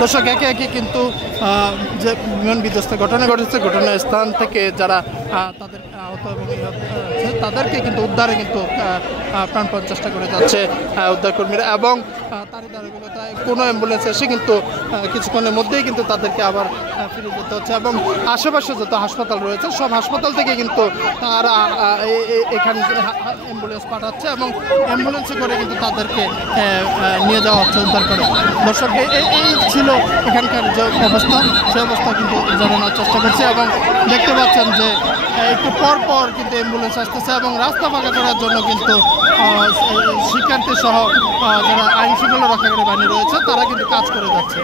দর্শক একে একে কিন্তু যে বিমান বিধ্বস্তের ঘটনা ঘটেছে ঘটনার স্থান থেকে যারা তাদের আহত এবং তাদেরকে কিন্তু উদ্ধারে কিন্তু প্রাণপণ চেষ্টা করে যাচ্ছে উদ্ধারকর্মীরা এবং তারই ধারাবাহিকতায় কোনো অ্যাম্বুলেন্স এসে কিন্তু কিছুক্ষণের মধ্যেই কিন্তু তাদেরকে আবার ফিরে যেতে হচ্ছে এবং আশেপাশে যত হাসপাতাল রয়েছে সব হাসপাতাল থেকে কিন্তু তারা এখানে অ্যাম্বুলেন্স পাঠাচ্ছে এবং অ্যাম্বুলেন্সে করে কিন্তু তাদেরকে নিয়ে যাওয়া হচ্ছে উদ্ধার করে। দর্শক এই ছিল এখানকার যে অবস্থা সে অবস্থা কিন্তু জানানোর চেষ্টা করছে এবং দেখতে পাচ্ছেন যে একটু পর পর কিন্তু অ্যাম্বুলেন্স আসতেছে এবং রাস্তা ফাঁকা করার জন্য কিন্তু শিক্ষার্থী সহ যারা আইন শৃঙ্খলা রক্ষাকারী বাহিনী রয়েছে তারা কিন্তু কাজ করে যাচ্ছে।